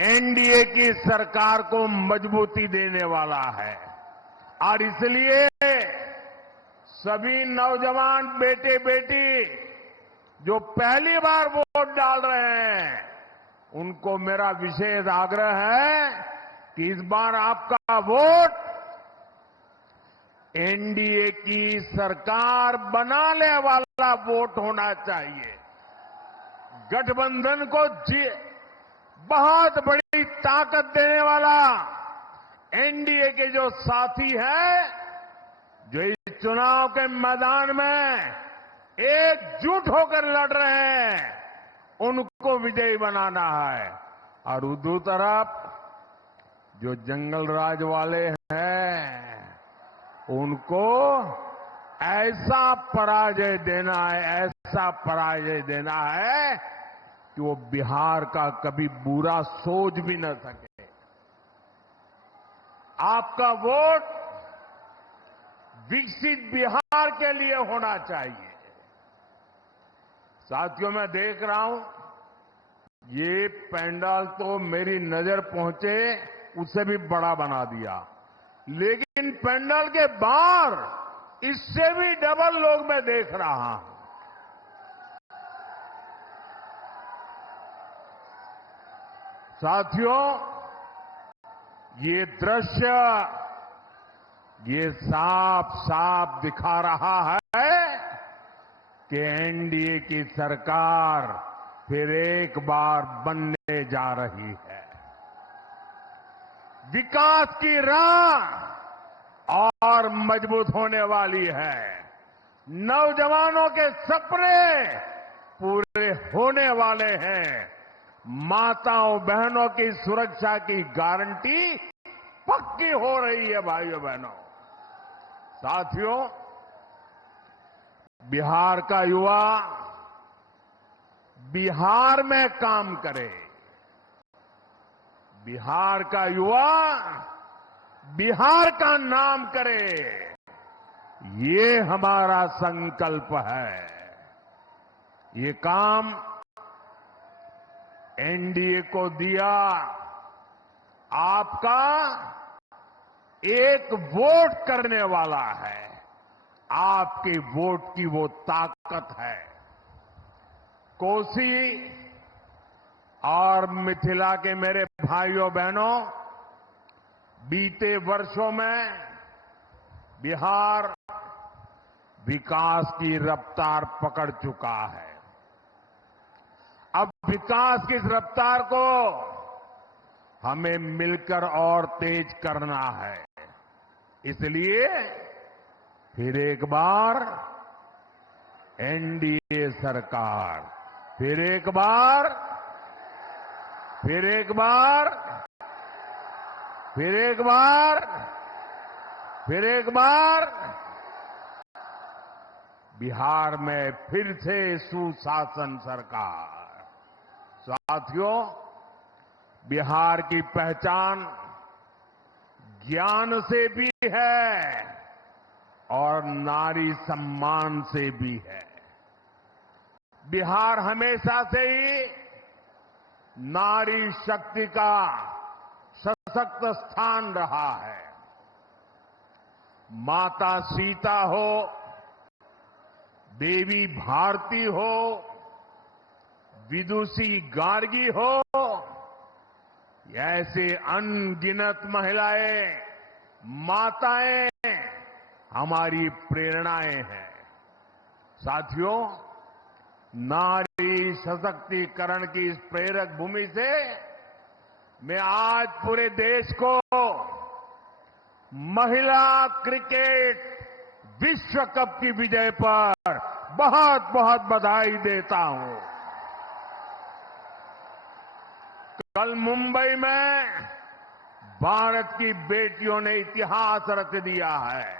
NDA की सरकार को मजबूती देने वाला है और इसलिए सभी नौजवान बेटे बेटी जो पहली बार वोट डाल रहे हैं उनको मेरा विशेष आग्रह है कि इस बार आपका वोट एनडीए की सरकार बनाने वाला वोट होना चाहिए। गठबंधन को बहुत बड़ी ताकत देने वाला एनडीए के जो साथी हैं, जो इस चुनाव के मैदान में एकजुट होकर लड़ रहे हैं, उनको विजयी बनाना है। और दूसरी तरफ जो जंगल राज वाले हैं उनको ऐसा पराजय देना है, ऐसा पराजय देना है कि वो बिहार का कभी बुरा सोच भी न सके। आपका वोट विकसित बिहार के लिए होना चाहिए। साथियों, मैं देख रहा हूं ये पंडाल तो मेरी नजर पहुंचे उससे भी बड़ा बना दिया, लेकिन पंडाल के बाहर इससे भी डबल लोग मैं देख रहा हूं। साथियों, ये दृश्य ये साफ साफ दिखा रहा है कि एनडीए की सरकार फिर एक बार बनने जा रही है। विकास की राह और मजबूत होने वाली है। नौजवानों के सपने पूरे होने वाले हैं। माताओं बहनों की सुरक्षा की गारंटी पक्की हो रही है। भाइयों बहनों, साथियों, बिहार का युवा बिहार में काम करे, बिहार का युवा बिहार का नाम करे, ये हमारा संकल्प है। ये काम एनडीए को दिया आपका एक वोट करने वाला है। आपके वोट की वो ताकत है। कोसी और मिथिला के मेरे भाइयों बहनों, बीते वर्षों में बिहार विकास की रफ्तार पकड़ चुका है। अब विकास की इस रफ्तार को हमें मिलकर और तेज करना है। इसलिए फिर एक बार एनडीए सरकार, फिर एक बार बिहार में फिर से सुशासन सरकार। साथियों, बिहार की पहचान ज्ञान से भी है और नारी सम्मान से भी है। बिहार हमेशा से ही नारी शक्ति का सशक्त स्थान रहा है। माता सीता हो, देवी भारती हो, विदुषी गार्गी हो, ऐसे अनगिनत महिलाएं, माताएं हमारी प्रेरणाएं हैं। साथियों, नारी सशक्तिकरण की इस प्रेरक भूमि से मैं आज पूरे देश को महिला क्रिकेट विश्व कप की विजय पर बहुत बहुत बधाई देता हूं। कल मुंबई में भारत की बेटियों ने इतिहास रच दिया है।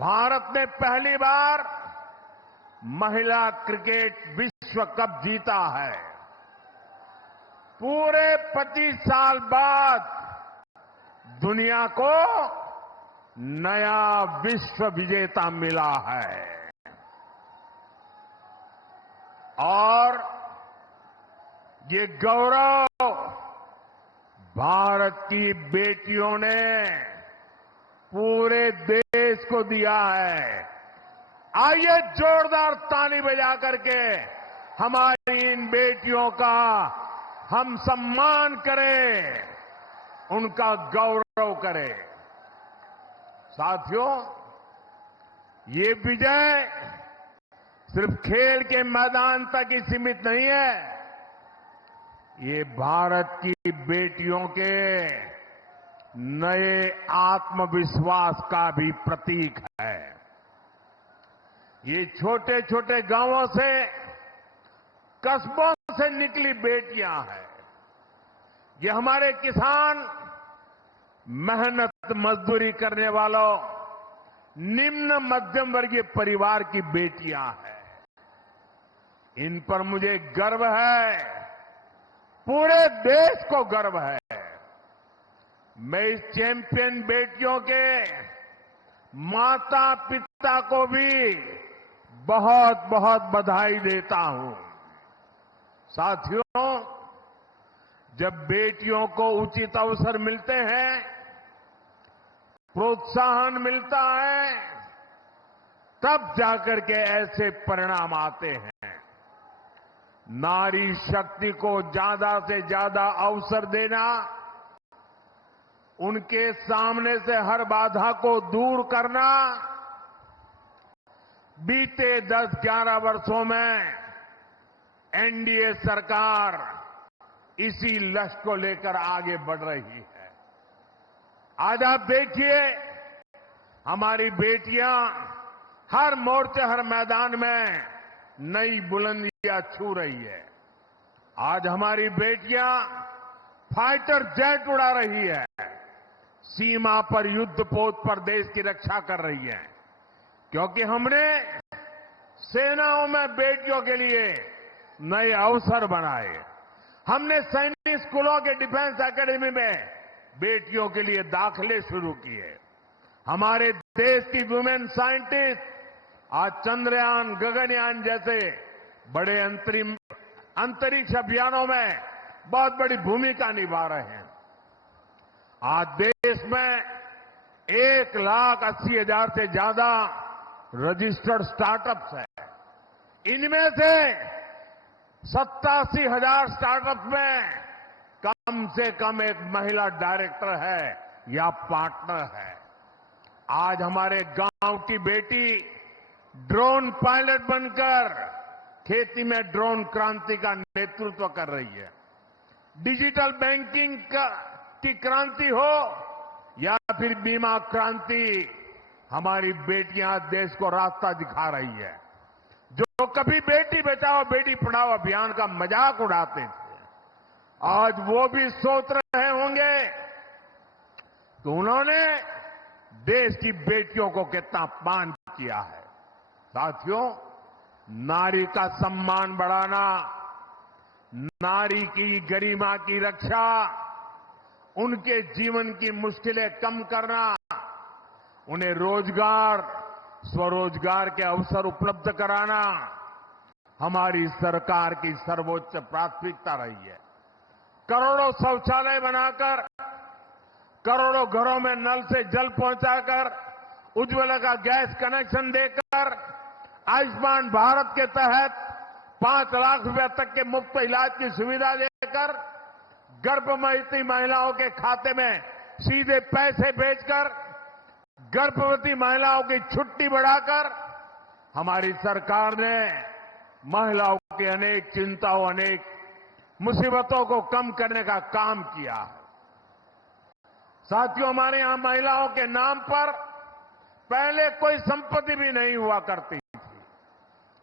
भारत ने पहली बार महिला क्रिकेट विश्व कप जीता है। पूरे 25 साल बाद दुनिया को नया विश्व विजेता मिला है और ये गौरव भारत की बेटियों ने पूरे देश को दिया है। आइए जोरदार ताली बजा करके हमारी इन बेटियों का हम सम्मान करें, उनका गौरव करें। साथियों, ये विजय सिर्फ खेल के मैदान तक ही सीमित नहीं है, ये भारत की बेटियों के नए आत्मविश्वास का भी प्रतीक है। ये छोटे छोटे गांवों से, कस्बों से निकली बेटियां हैं। ये हमारे किसान, मेहनत मजदूरी करने वालों, निम्न मध्यम वर्गीय परिवार की बेटियां हैं। इन पर मुझे गर्व है, पूरे देश को गर्व है। मैं इस चैंपियन बेटियों के माता पिता को भी बहुत बहुत बधाई देता हूं। साथियों, जब बेटियों को उचित अवसर मिलते हैं, प्रोत्साहन मिलता है, तब जाकर के ऐसे परिणाम आते हैं। नारी शक्ति को ज्यादा से ज्यादा अवसर देना, उनके सामने से हर बाधा को दूर करना, बीते 10-11 वर्षों में एनडीए सरकार इसी लक्ष्य को लेकर आगे बढ़ रही है। आज आप देखिए, हमारी बेटियां हर मोर्चे, हर मैदान में नई बुलंदियां छू रही है। आज हमारी बेटियां फाइटर जेट उड़ा रही है, सीमा पर युद्ध पोत पर देश की रक्षा कर रही है, क्योंकि हमने सेनाओं में बेटियों के लिए नए अवसर बनाए। हमने सैनिक स्कूलों के डिफेंस एकेडमी में बेटियों के लिए दाखिले शुरू किए। हमारे देश की वुमेन साइंटिस्ट आज चंद्रयान, गगनयान जैसे बड़े अंतरिक्ष अभियानों में बहुत बड़ी भूमिका निभा रहे हैं। आज देश में 1,80,000 से ज्यादा रजिस्टर्ड स्टार्टअप्स हैं। इनमें से 87,000 स्टार्टअप्स में कम से कम एक महिला डायरेक्टर है या पार्टनर है। आज हमारे गांव की बेटी ड्रोन पायलट बनकर खेती में ड्रोन क्रांति का नेतृत्व कर रही है। डिजिटल बैंकिंग की क्रांति हो या फिर बीमा क्रांति, हमारी बेटियां देश को रास्ता दिखा रही है। जो कभी बेटी बचाओ बेटी पढ़ाओ अभियान का मजाक उड़ाते थे, आज वो भी सोच रहे होंगे तो उन्होंने देश की बेटियों को कितना अपमान किया है। साथियों, नारी का सम्मान बढ़ाना, नारी की गरिमा की रक्षा, उनके जीवन की मुश्किलें कम करना, उन्हें रोजगार, स्वरोजगार के अवसर उपलब्ध कराना हमारी सरकार की सर्वोच्च प्राथमिकता रही है। करोड़ों शौचालय बनाकर, करोड़ों घरों में नल से जल पहुंचाकर, उज्ज्वला का गैस कनेक्शन देकर, आयुष्मान भारत के तहत 5 लाख रुपए तक के मुफ्त इलाज की सुविधा देकर, गर्भवती महिलाओं के खाते में सीधे पैसे भेजकर, गर्भवती महिलाओं की छुट्टी बढ़ाकर हमारी सरकार ने महिलाओं की अनेक चिंताओं, अनेक मुसीबतों को कम करने का काम किया है। साथियों, हमारे यहां महिलाओं के नाम पर पहले कोई संपत्ति भी नहीं हुआ करती थी।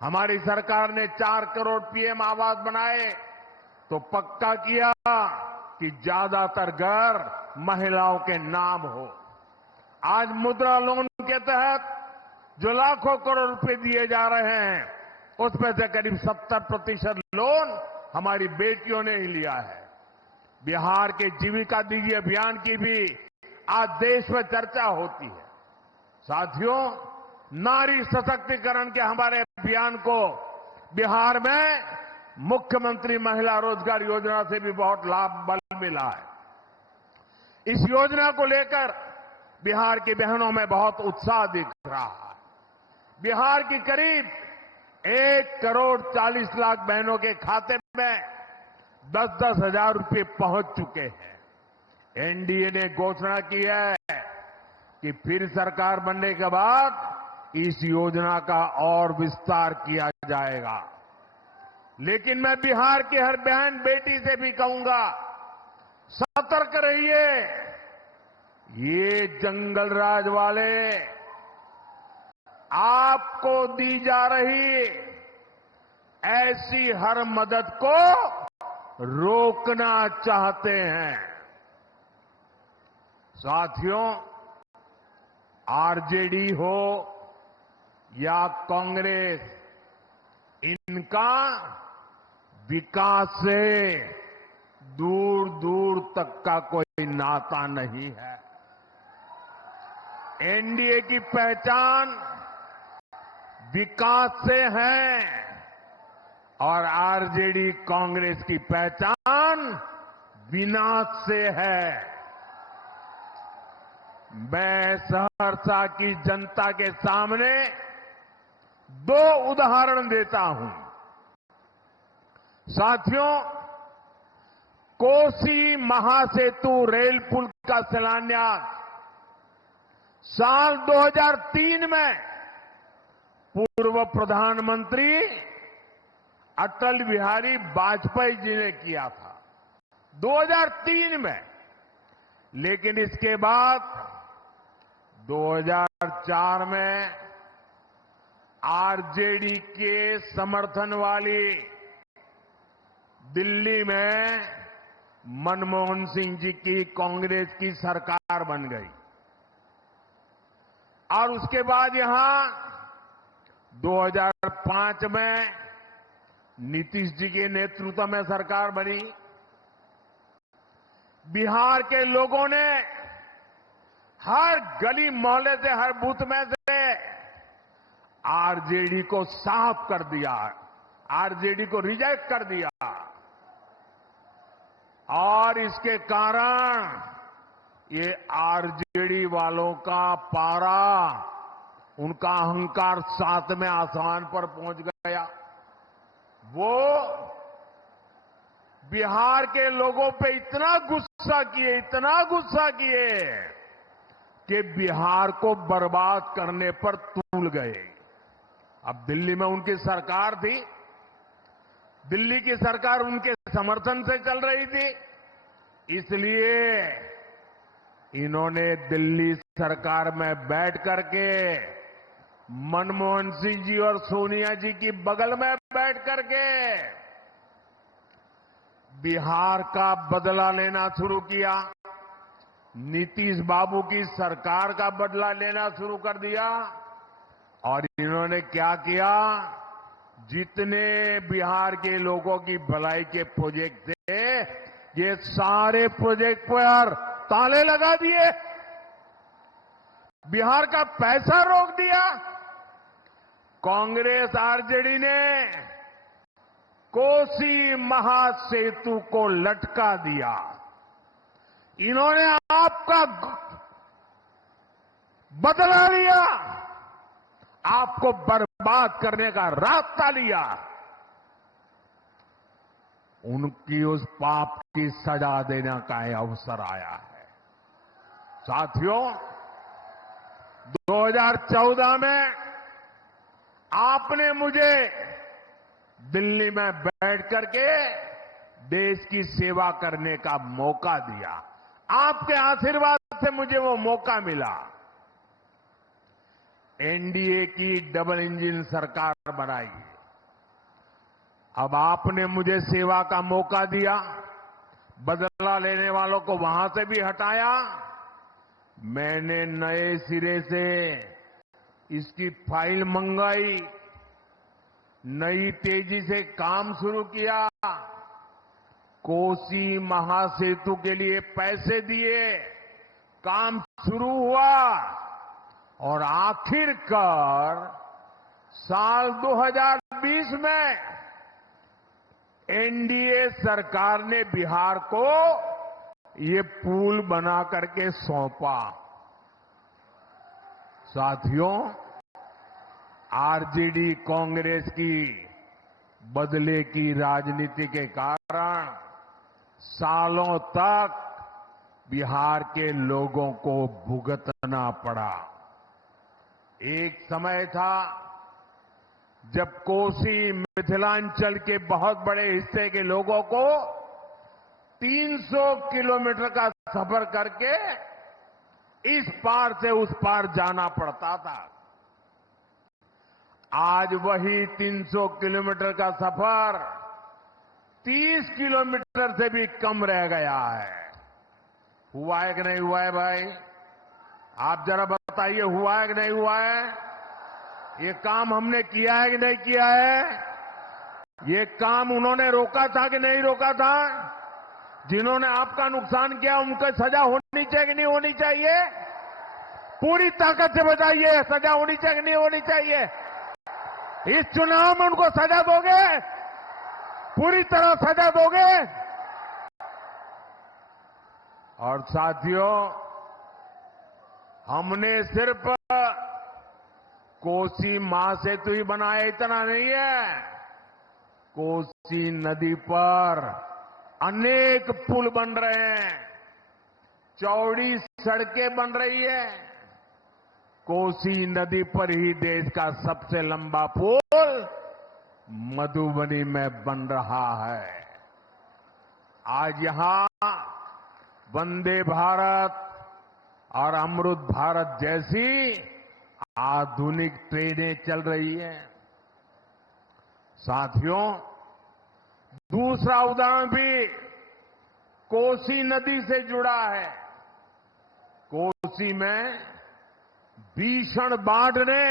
हमारी सरकार ने 4 करोड़ पीएम आवास बनाए तो पक्का किया कि ज्यादातर घर महिलाओं के नाम हो। आज मुद्रा लोन के तहत जो लाखों करोड़ रुपए दिए जा रहे हैं, उसमें से करीब 70% लोन हमारी बेटियों ने ही लिया है। बिहार के जीविका दीदी अभियान की भी आज देश में चर्चा होती है। साथियों, नारी सशक्तिकरण के हमारे अभियान को बिहार में मुख्यमंत्री महिला रोजगार योजना से भी बहुत लाभ बल मिला है। इस योजना को लेकर बिहार की बहनों में बहुत उत्साह दिख रहा है। बिहार की करीब 1,40,00,000 बहनों के खाते में 10-10 हजार रुपये पहुंच चुके हैं। एनडीए ने घोषणा की है कि फिर सरकार बनने के बाद इस योजना का और विस्तार किया जाएगा। लेकिन मैं बिहार की हर बहन बेटी से भी कहूंगा, सतर्क रहिए। ये जंगल राज वाले आपको दी जा रही ऐसी हर मदद को रोकना चाहते हैं। साथियों, आरजेडी हो या कांग्रेस, इनका विकास से दूर दूर तक का कोई नाता नहीं है। एनडीए की पहचान विकास से है और आरजेडी कांग्रेस की पहचान विनाश से है। मैं सहरसा की जनता के सामने 2 उदाहरण देता हूं। साथियों, कोसी महासेतु रेल पुल का शिलान्यास साल 2003 में पूर्व प्रधानमंत्री अटल बिहारी वाजपेयी जी ने किया था, 2003 में। लेकिन इसके बाद 2004 में आरजेडी के समर्थन वाली दिल्ली में मनमोहन सिंह जी की कांग्रेस की सरकार बन गई और उसके बाद यहां 2005 में नीतीश जी के नेतृत्व में सरकार बनी। बिहार के लोगों ने हर गली मोहल्ले से, हर बूथ में से आरजेडी को साफ कर दिया, आरजेडी को रिजेक्ट कर दिया और इसके कारण ये आरजेडी वालों का पारा, उनका अहंकार 7वें आसमान पर पहुंच गया। वो बिहार के लोगों पे इतना गुस्सा किए कि बिहार को बर्बाद करने पर तुल गए। अब दिल्ली में उनकी सरकार थी, दिल्ली की सरकार उनके समर्थन से चल रही थी, इसलिए इन्होंने दिल्ली सरकार में बैठ करके मनमोहन सिंह जी और सोनिया जी की बगल में बैठ करके बिहार का बदला लेना शुरू किया। नीतीश बाबू की सरकार का बदला लेना शुरू कर दिया और इन्होंने क्या किया, जितने बिहार के लोगों की भलाई के प्रोजेक्ट थे, ये सारे प्रोजेक्ट पर ताले लगा दिए, बिहार का पैसा रोक दिया। कांग्रेस आरजेडी ने कोसी महासेतु को लटका दिया। इन्होंने आपका बदला लिया, आपको बर्बाद करने का रास्ता लिया। उनकी उस पाप की सजा देने का अवसर आया है। साथियों, 2014 में आपने मुझे दिल्ली में बैठ करके देश की सेवा करने का मौका दिया। आपके आशीर्वाद से मुझे वो मौका मिला। एनडीए की डबल इंजन सरकार बनाई। अब आपने मुझे सेवा का मौका दिया, बदला लेने वालों को वहां से भी हटाया। मैंने नए सिरे से इसकी फाइल मंगाई, नई तेजी से काम शुरू किया, कोसी महासेतु के लिए पैसे दिए, काम शुरू हुआ और आखिरकार साल 2020 में एनडीए सरकार ने बिहार को ये पुल बना करके सौंपा। साथियों, आरजेडी कांग्रेस की बदले की राजनीति के कारण सालों तक बिहार के लोगों को भुगतना पड़ा। एक समय था जब कोसी मिथिलांचल के बहुत बड़े हिस्से के लोगों को 300 किलोमीटर का सफर करके इस पार से उस पार जाना पड़ता था। आज वही 300 किलोमीटर का सफर 30 किलोमीटर से भी कम रह गया है। हुआ है कि नहीं हुआ है भाई? आप जरा बताइए, हुआ है कि नहीं हुआ है? ये काम हमने किया है कि नहीं किया है? ये काम उन्होंने रोका था कि नहीं रोका था? जिन्होंने आपका नुकसान किया उनको सजा होनी चाहिए कि नहीं होनी चाहिए? पूरी ताकत से बताइए, सजा होनी चाहिए कि नहीं होनी चाहिए? इस चुनाव में उनको सजा दोगे? पूरी तरह सजा दोगे? और साथियों, हमने सिर्फ कोसी महासेतु ही बनाया इतना नहीं है। कोसी नदी पर अनेक पुल बन रहे हैं, चौड़ी सड़कें बन रही है। कोसी नदी पर ही देश का सबसे लंबा पुल मधुबनी में बन रहा है। आज यहां वंदे भारत और अमृत भारत जैसी आधुनिक ट्रेनें चल रही हैं। साथियों, दूसरा उदाहरण भी कोसी नदी से जुड़ा है। कोसी में भीषण बाढ़ ने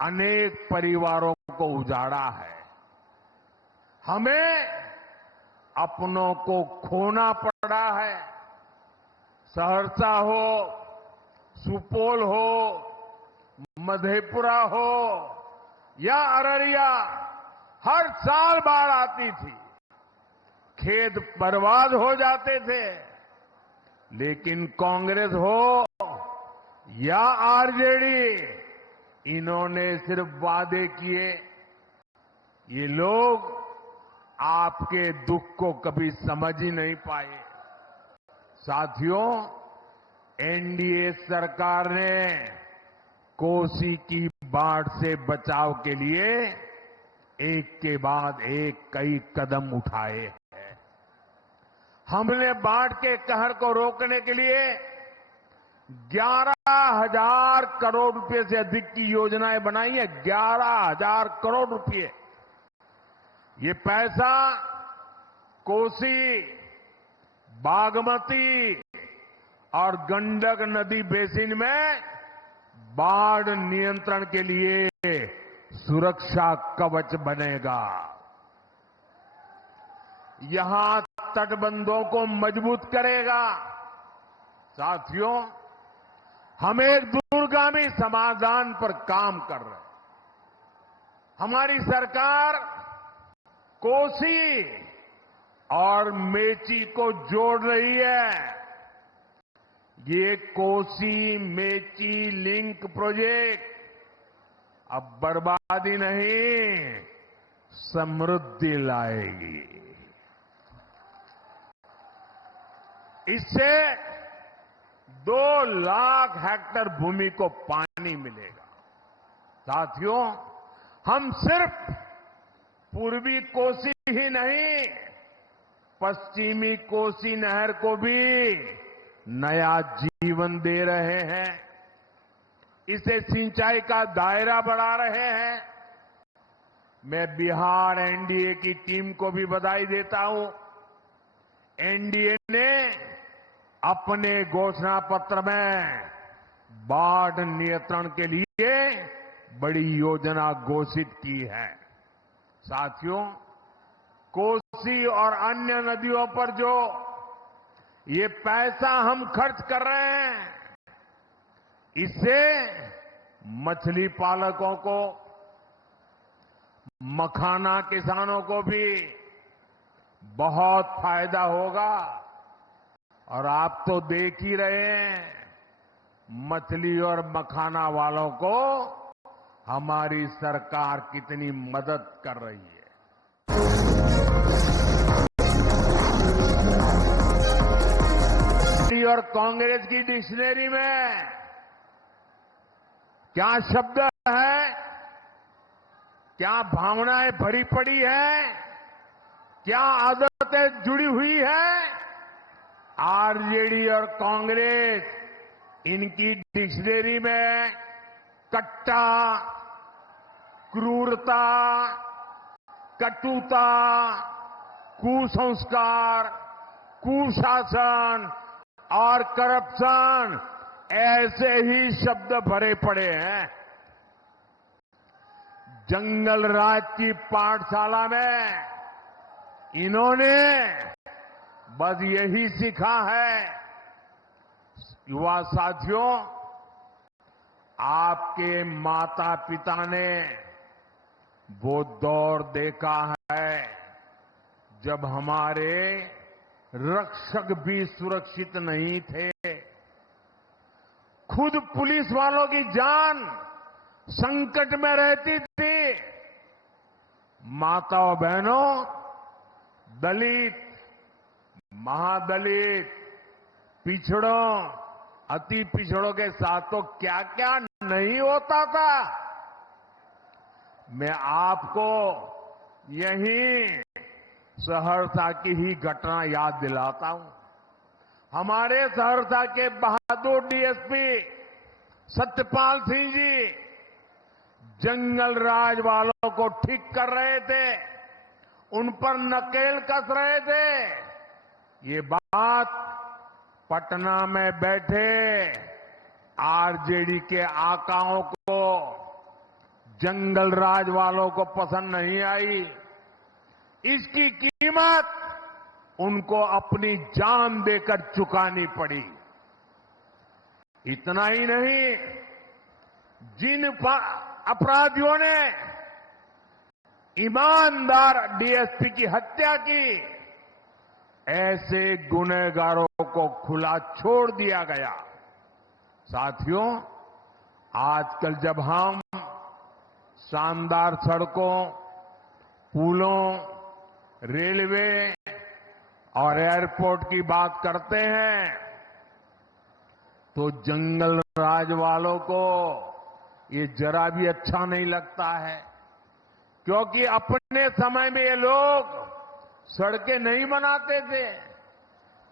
अनेक परिवारों को उजाड़ा है। हमें अपनों को खोना पड़ा है। सहरसा हो, सुपौल हो, मधेपुरा हो या अररिया, हर साल बाढ़ आती थी, खेत बर्बाद हो जाते थे। लेकिन कांग्रेस हो या आरजेडी, इन्होंने सिर्फ वादे किए। ये लोग आपके दुख को कभी समझ ही नहीं पाए। साथियों, एनडीए सरकार ने कोसी की बाढ़ से बचाव के लिए एक के बाद एक कई कदम उठाए हैं। हमने बाढ़ के कहर को रोकने के लिए 11,000 करोड़ रुपए से अधिक की योजनाएं बनाई है। 11,000 करोड़ रुपए। ये पैसा कोसी, बागमती और गंडक नदी बेसिन में बाढ़ नियंत्रण के लिए सुरक्षा कवच बनेगा। यहां तटबंधों को मजबूत करेगा। साथियों, हम एक दूरगामी समाधान पर काम कर रहे हैं। हमारी सरकार कोसी और मेची को जोड़ रही है। ये कोसी मेची लिंक प्रोजेक्ट अब बर्बादी नहीं, समृद्धि लाएगी। इससे 2 लाख हेक्टेयर भूमि को पानी मिलेगा। साथियों, हम सिर्फ पूर्वी कोसी ही नहीं, पश्चिमी कोसी नहर को भी नया जीवन दे रहे हैं। इसे सिंचाई का दायरा बढ़ा रहे हैं। मैं बिहार एनडीए की टीम को भी बधाई देता हूं। एनडीए ने अपने घोषणा पत्र में बाढ़ नियंत्रण के लिए बड़ी योजना घोषित की है। साथियों, कोसी और अन्य नदियों पर जो ये पैसा हम खर्च कर रहे हैं, इससे मछली पालकों को, मखाना किसानों को भी बहुत फायदा होगा। और आप तो देख ही रहे हैं मछली और मखाना वालों को हमारी सरकार कितनी मदद कर रही है। और कांग्रेस की डिक्शनरी में क्या शब्द है, क्या भावनाएं भरी पड़ी है, क्या आदतें जुड़ी हुई है, आरजेडी और कांग्रेस इनकी डिक्शनरी में कट्टा, क्रूरता, कटुता, कुसंस्कार, कुशासन और करप्शन ऐसे ही शब्द भरे पड़े हैं। जंगल राज की पाठशाला में इन्होंने बस यही सीखा है। युवा साथियों, आपके माता पिता ने वो दौर देखा है जब हमारे रक्षक भी सुरक्षित नहीं थे। खुद पुलिस वालों की जान संकट में रहती थी। माताओं बहनों, दलित, महादलित, पिछड़ों, अति पिछड़ों के साथ तो क्या क्या नहीं होता था। मैं आपको यही सहरसा की ही घटना याद दिलाता हूं। हमारे सहरसा के बहादुर डीएसपी सत्यपाल सिंह जी जंगल राज वालों को ठीक कर रहे थे, उन पर नकेल कस रहे थे। ये बात पटना में बैठे आरजेडी के आकाओं को, जंगल राज वालों को पसंद नहीं आई। इसकी कीमत उनको अपनी जान देकर चुकानी पड़ी। इतना ही नहीं, जिन अपराधियों ने ईमानदार डीएसपी की हत्या की, ऐसे गुनहगारों को खुला छोड़ दिया गया। साथियों, आजकल जब हम शानदार सड़कों, पुलों, रेलवे और एयरपोर्ट की बात करते हैं तो जंगल राज वालों को ये जरा भी अच्छा नहीं लगता है, क्योंकि अपने समय में ये लोग सड़कें नहीं बनाते थे,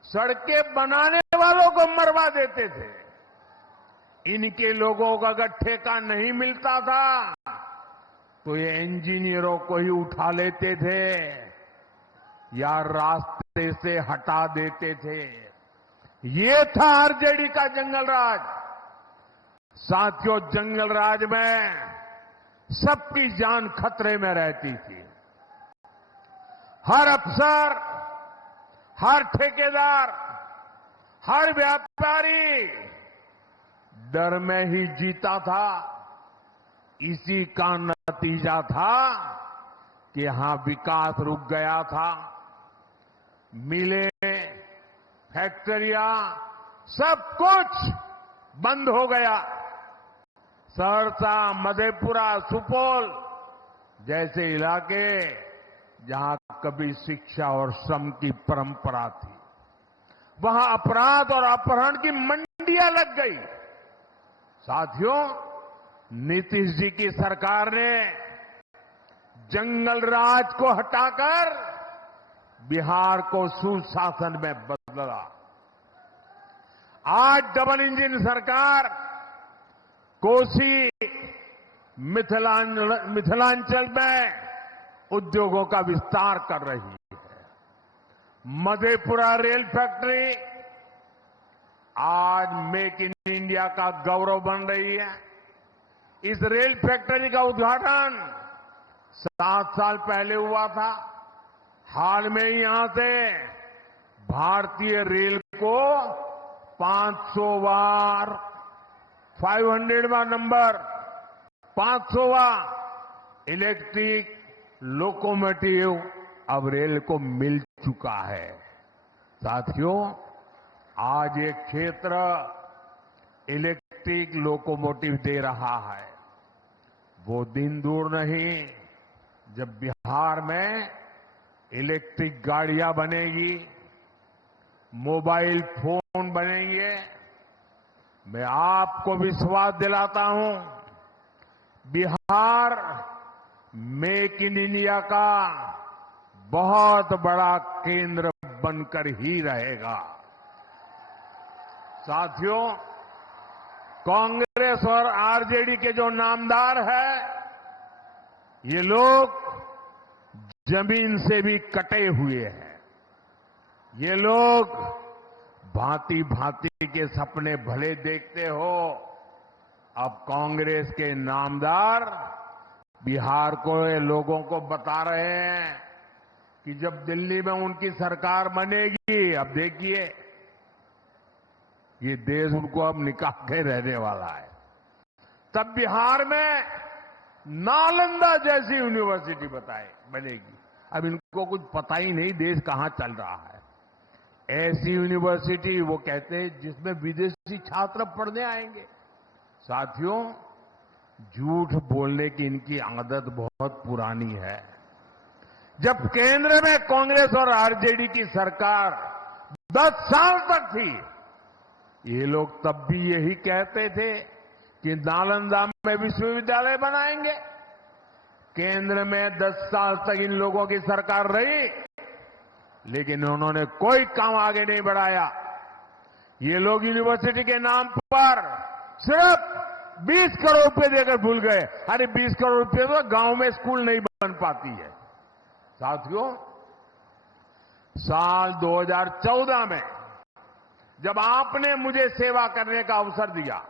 सड़कें बनाने वालों को मरवा देते थे। इनके लोगों का अगर ठेका नहीं मिलता था तो ये इंजीनियरों को ही उठा लेते थे या रास्ते से हटा देते थे। ये था आरजेडी का जंगल राज। साथियों, जंगल राज में सबकी जान खतरे में रहती थी। हर अफसर, हर ठेकेदार, हर व्यापारी डर में ही जीता था। इसी का नतीजा था कि यहां विकास रुक गया था। मिलें, फैक्ट्रियां, सब कुछ बंद हो गया। सहरसा, मधेपुरा, सुपौल जैसे इलाके जहां कभी शिक्षा और श्रम की परंपरा थी, वहां अपराध और अपहरण की मंडियां लग गई। साथियों, नीतीश जी की सरकार ने जंगल राज को हटाकर बिहार को सुशासन में बदला। आज डबल इंजन सरकार कोसी, मिथिलांचल में उद्योगों का विस्तार कर रही है। मधेपुरा रेल फैक्ट्री आज मेक इन इंडिया का गौरव बन रही है। इस रेल फैक्ट्री का उद्घाटन 7 साल पहले हुआ था। हाल में ही यहां से भारतीय रेल को 500वां नंबर, 500वां इलेक्ट्रिक लोकोमोटिव अब रेल को मिल चुका है। साथियों, आज ये क्षेत्र इलेक्ट्रिक लोकोमोटिव दे रहा है। वो दिन दूर नहीं जब बिहार में इलेक्ट्रिक गाड़ियां बनेगी, मोबाइल फोन बनेंगे। मैं आपको विश्वास दिलाता हूं, बिहार मेक इन इंडिया का बहुत बड़ा केंद्र बनकर ही रहेगा। साथियों, कांग्रेस और आरजेडी के जो नामदार है, ये लोग जमीन से भी कटे हुए हैं। ये लोग भांति भांति के सपने भले देखते हो। अब कांग्रेस के नामदार बिहार को लोगों को बता रहे हैं कि जब दिल्ली में उनकी सरकार बनेगी, अब देखिए ये देश उनको अब निकाल के रहने वाला है। तब बिहार में नालंदा जैसी यूनिवर्सिटी बनेगी। अब इनको कुछ पता ही नहीं देश कहां चल रहा है। ऐसी यूनिवर्सिटी वो कहते हैं जिसमें विदेशी छात्र पढ़ने आएंगे। साथियों, झूठ बोलने की इनकी आदत बहुत पुरानी है। जब केंद्र में कांग्रेस और आरजेडी की सरकार 10 साल तक थी, ये लोग तब भी यही कहते थे कि नालंदा में विश्वविद्यालय बनाएंगे। केंद्र में 10 साल तक इन लोगों की सरकार रही, लेकिन उन्होंने कोई काम आगे नहीं बढ़ाया। ये लोग यूनिवर्सिटी के नाम पर सिर्फ 20 करोड़ रुपए देकर भूल गए। अरे 20 करोड़ रुपए तो गांव में स्कूल नहीं बन पाती है। साथियों, साल 2014 में जब आपने मुझे सेवा करने का अवसर दिया,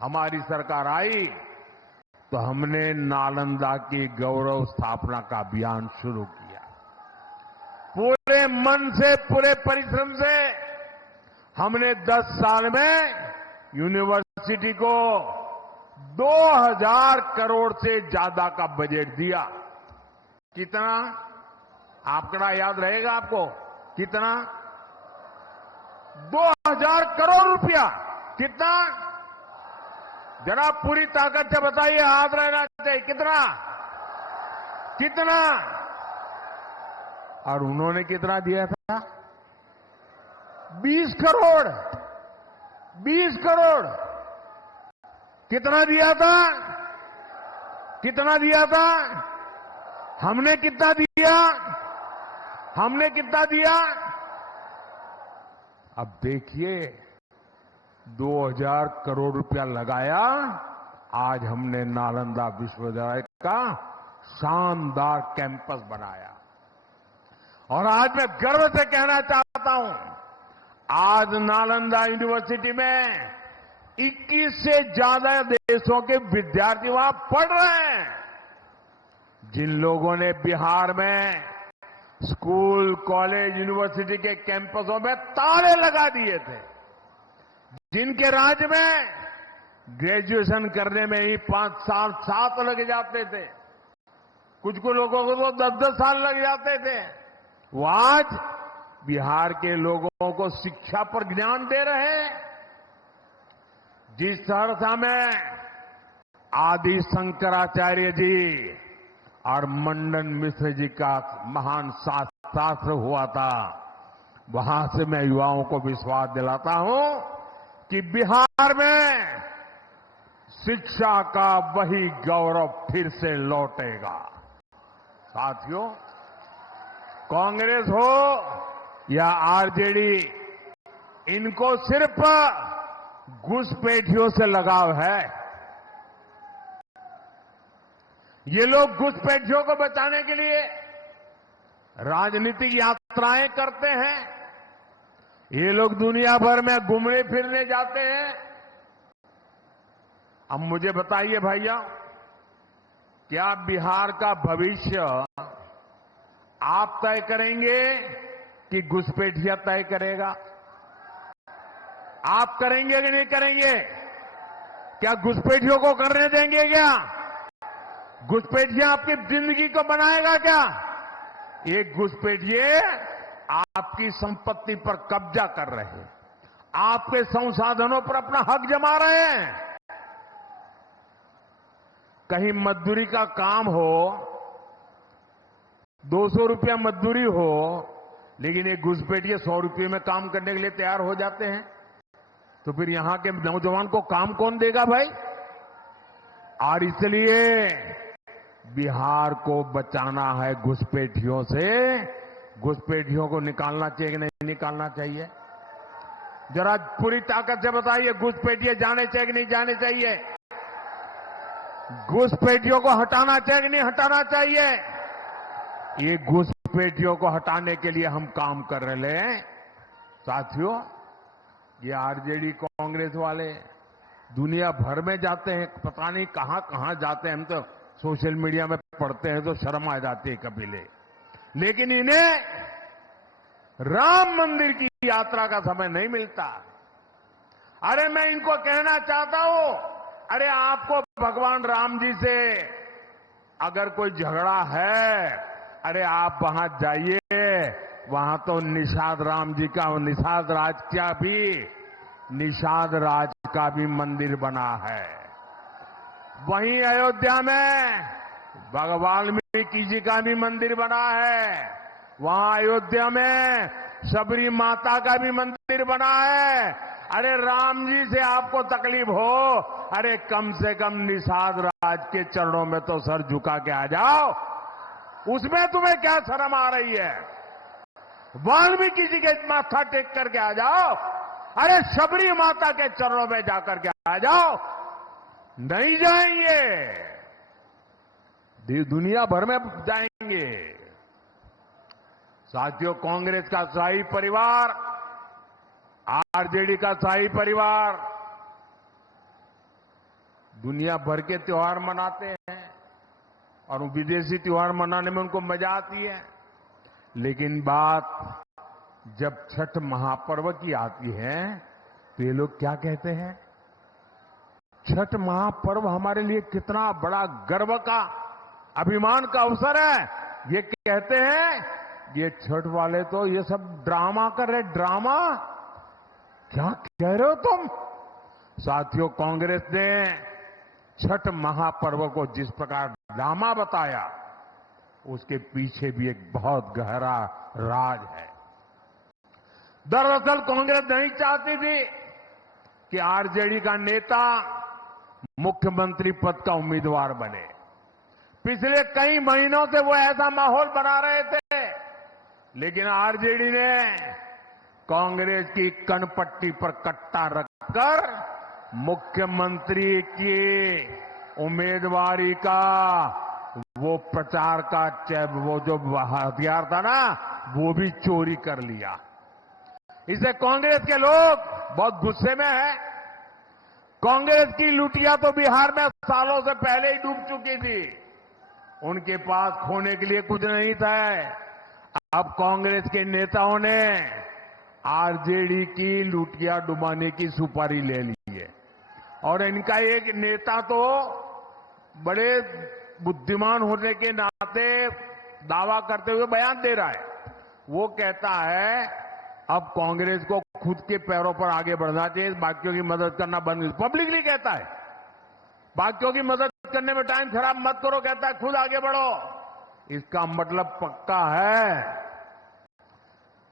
हमारी सरकार आई, तो हमने नालंदा की गौरव स्थापना का अभियान शुरू किया। पूरे मन से, पूरे परिश्रम से हमने 10 साल में यूनिवर्सिटी को 2000 करोड़ से ज्यादा का बजट दिया। कितना आंकड़ा याद रहेगा आपको? कितना? 2000 करोड़ रुपया। कितना? जरा पूरी ताकत से बताइए, हाथ रहना चाहिए। कितना? कितना? और उन्होंने कितना दिया था? 20 करोड़। 20 करोड़। कितना दिया था? कितना दिया था? हमने कितना दिया? हमने कितना दिया? अब देखिए, 2000 करोड़ रुपया लगाया। आज हमने नालंदा विश्वविद्यालय का शानदार कैंपस बनाया। और आज मैं गर्व से कहना चाहता हूं, आज नालंदा यूनिवर्सिटी में 21 से ज्यादा देशों के विद्यार्थी वहां पढ़ रहे हैं। जिन लोगों ने बिहार में स्कूल, कॉलेज, यूनिवर्सिटी के कैंपसों में ताले लगा दिए थे, जिनके राज्य में ग्रेजुएशन करने में ही 5 साल 7 लग जाते थे, कुछ लोगों को तो 10-10 साल लग जाते थे, वो आज बिहार के लोगों को शिक्षा पर ज्ञान दे रहे हैं। जिस सहरसा में आदि शंकराचार्य जी और मंडन मिश्र जी का महान शास्त्र हुआ था, वहां से मैं युवाओं को विश्वास दिलाता हूं कि बिहार में शिक्षा का वही गौरव फिर से लौटेगा। साथियों, कांग्रेस हो या आरजेडी, इनको सिर्फ घुसपैठियों से लगाव है। ये लोग घुसपैठियों को बचाने के लिए राजनीतिक यात्राएं करते हैं। ये लोग दुनिया भर में घूमने फिरने जाते हैं। अब मुझे बताइए भैया, क्या बिहार का भविष्य आप तय करेंगे कि घुसपैठिया तय करेगा? आप करेंगे कि नहीं करेंगे? क्या घुसपैठियों को करने देंगे? क्या घुसपैठिया आपकी जिंदगी को बनाएगा? क्या ये घुसपैठिए आपकी संपत्ति पर कब्जा कर रहे हैं, आपके संसाधनों पर अपना हक जमा रहे हैं। कहीं मजदूरी का काम हो, 200 रुपया मजदूरी हो, लेकिन एक घुसपैठिए 100 रुपये में काम करने के लिए तैयार हो जाते हैं। तो फिर यहां के नौजवान को काम कौन देगा भाई? और इसलिए बिहार को बचाना है घुसपैठियों से। घुसपैठियों को निकालना चाहिए कि नहीं निकालना चाहिए? जरा पूरी ताकत से बताइए, घुसपैठिए जाने चाहिए कि नहीं जाने चाहिए? घुसपैठियों को हटाना चाहिए कि नहीं हटाना चाहिए? ये घुसपैठियों को हटाने के लिए हम काम कर रहे हैं। साथियों, ये आरजेडी कांग्रेस वाले दुनिया भर में जाते हैं, पता नहीं कहां कहां जाते हैं। हम तो सोशल मीडिया में पढ़ते हैं तो शर्म आ जाती है कभी। लेकिन इन्हें राम मंदिर की यात्रा का समय नहीं मिलता। अरे मैं इनको कहना चाहता हूं, अरे आपको भगवान राम जी से अगर कोई झगड़ा है, अरे आप वहां जाइए। वहां तो निषाद राम जी का, निषाद राज का भी मंदिर बना है। वहीं अयोध्या में भगवान वाल्मीकि जी का भी मंदिर बना है। वहां अयोध्या में सबरी माता का भी मंदिर बना है। अरे राम जी से आपको तकलीफ हो, अरे कम से कम निषाद राज के चरणों में तो सर झुका के आ जाओ। उसमें तुम्हें क्या शर्म आ रही है? वाल्मीकि जी के माथा टेक करके आ जाओ। अरे सबरी माता के चरणों में जाकर के आ जाओ। नहीं जाएंगे, दुनिया भर में जाएंगे। साथियों, कांग्रेस का शाही परिवार, आरजेडी का शाही परिवार दुनिया भर के त्योहार मनाते हैं और विदेशी त्योहार मनाने में उनको मजा आती है। लेकिन बात जब छठ महापर्व की आती है तो ये लोग क्या कहते हैं? छठ महापर्व हमारे लिए कितना बड़ा गर्व का, अभिमान का अवसर है। ये कहते हैं ये छठ वाले तो ये सब ड्रामा कर रहे। ड्रामा क्या कह रहे हो तुम? साथियों, कांग्रेस ने छठ महापर्व को जिस प्रकार ड्रामा बताया, उसके पीछे भी एक बहुत गहरा राज है। दरअसल कांग्रेस नहीं चाहती थी कि आरजेडी का नेता मुख्यमंत्री पद का उम्मीदवार बने। पिछले कई महीनों से वो ऐसा माहौल बना रहे थे, लेकिन आरजेडी ने कांग्रेस की कनपट्टी पर कट्टा रखकर मुख्यमंत्री की उम्मीदवारी का वो प्रचार का वो जो हथियार था ना, वो भी चोरी कर लिया। इसे कांग्रेस के लोग बहुत गुस्से में हैं। कांग्रेस की लुटिया तो बिहार में सालों से पहले ही डूब चुकी थी। उनके पास खोने के लिए कुछ नहीं था। अब कांग्रेस के नेताओं ने आरजेडी की लुटिया डुबाने की सुपारी ले ली है। और इनका एक नेता तो बड़े बुद्धिमान होने के नाते दावा करते हुए बयान दे रहा है। वो कहता है अब कांग्रेस को खुद के पैरों पर आगे बढ़ना चाहिए, बाकियों की मदद करना बंद। पब्लिकली कहता है, बाकियों की मदद करने में टाइम खराब मत करो, कहता है खुद आगे बढ़ो। इसका मतलब पक्का है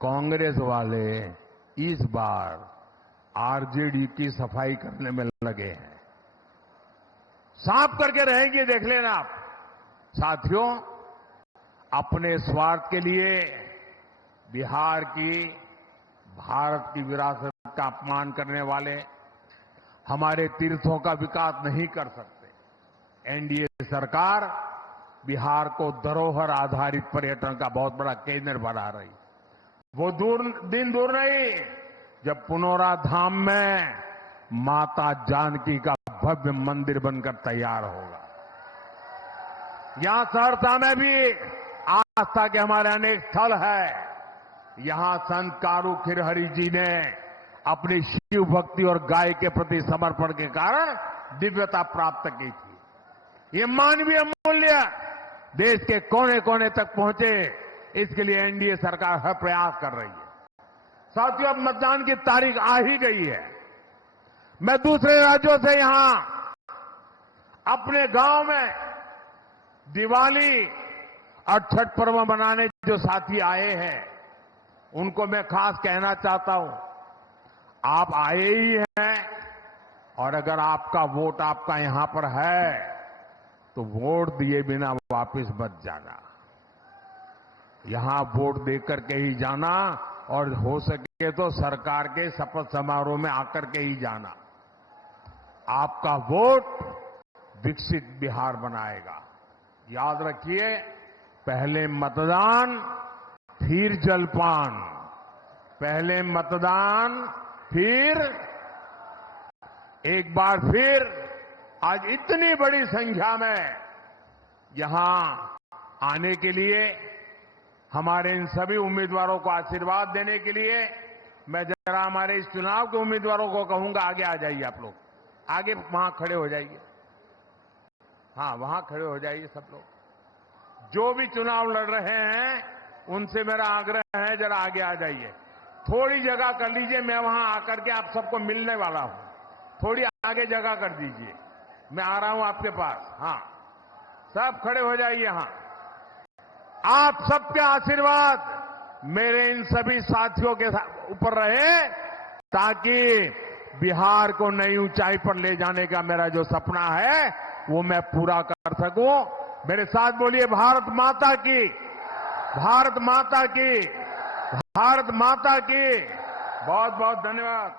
कांग्रेस वाले इस बार आरजेडी की सफाई करने में लगे हैं। साफ करके रहेंगे, देख लेना आप। साथियों, अपने स्वार्थ के लिए बिहार की, भारत की विरासत का अपमान करने वाले हमारे तीर्थों का विकास नहीं कर सकते। एनडीए सरकार बिहार को धरोहर आधारित पर्यटन का बहुत बड़ा केंद्र बना रही। वो दिन दूर नहीं जब पुनौरा धाम में माता जानकी का भव्य मंदिर बनकर तैयार होगा। यहां सहरसा में भी आस्था के हमारे अनेक स्थल है। यहां संत कारू खिरहरी जी ने अपनी शिव भक्ति और गाय के प्रति समर्पण के कारण दिव्यता प्राप्त की थी। ये मानवीय मूल्य देश के कोने कोने तक पहुंचे, इसके लिए एनडीए सरकार हर प्रयास कर रही है। साथियों, अब मतदान की तारीख आ ही गई है। मैं दूसरे राज्यों से यहां अपने गांव में दिवाली और छठ पर्व मनाने जो साथी आए हैं, उनको मैं खास कहना चाहता हूं, आप आए ही हैं, और अगर आपका वोट आपका यहां पर है तो वोट दिए बिना वापस मत जाना। यहां वोट देकर के ही जाना, और हो सके तो सरकार के शपथ समारोह में आकर के ही जाना। आपका वोट विकसित बिहार बनाएगा। याद रखिए, पहले मतदान फिर जलपान, पहले मतदान फिर। एक बार फिर आज इतनी बड़ी संख्या में यहां आने के लिए, हमारे इन सभी उम्मीदवारों को आशीर्वाद देने के लिए मैं जरा हमारे इस चुनाव के उम्मीदवारों को कहूंगा, आगे आ जाइए। आप लोग आगे वहां खड़े हो जाइए। हाँ, वहां खड़े हो जाइए सब लोग। जो भी चुनाव लड़ रहे हैं उनसे मेरा आग्रह है, जरा आगे आ जाइए। थोड़ी जगह कर लीजिए, मैं वहां आकर के आप सबको मिलने वाला हूं। थोड़ी आगे जगह कर दीजिए, मैं आ रहा हूं आपके पास। हाँ, सब खड़े हो जाइए। हाँ, आप सबके आशीर्वाद मेरे इन सभी साथियों के ऊपर रहे, ताकि बिहार को नई ऊंचाई पर ले जाने का मेरा जो सपना है वो मैं पूरा कर सकूं। मेरे साथ बोलिए, भारत माता की, भारत माता की, भारत माता की। बहुत बहुत धन्यवाद।